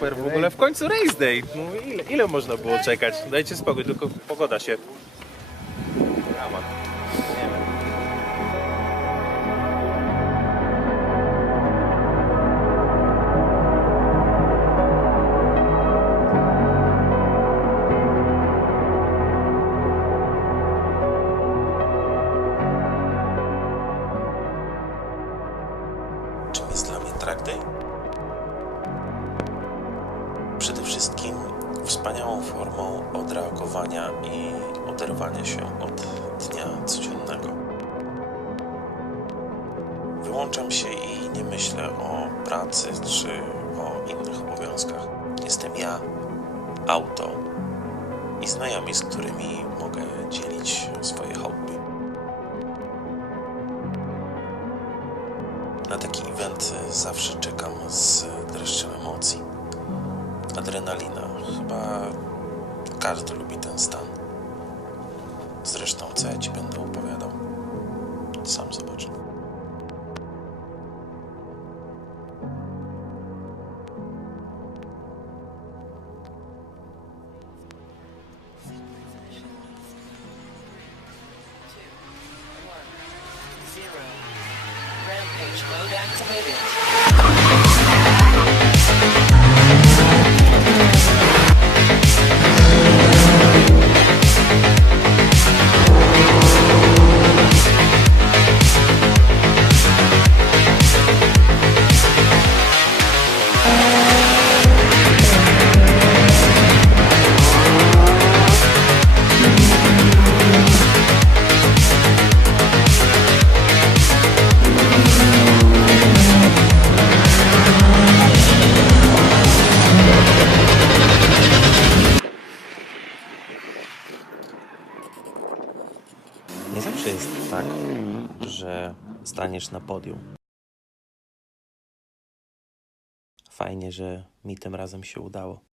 super, w ogóle w końcu race day. No ile, ile można było czekać? Dajcie spokój, tylko pogoda się... Dramat. Czym jest dla mnie track day? Przede wszystkim wspaniałą formą odreagowania i oderwania się od dnia codziennego. Wyłączam się i nie myślę o pracy czy o innych obowiązkach. Jestem ja, auto i znajomi, z którymi mogę dzielić swoje hobby. Na taki event zawsze czekam z. Adrenalina. Chyba każdy lubi ten stan. Zresztą, co ja ci będę opowiadał? Sam zobacz. Zero. Rampage mode activated. Nie zawsze jest tak, że staniesz na podium. Fajnie, że mi tym razem się udało.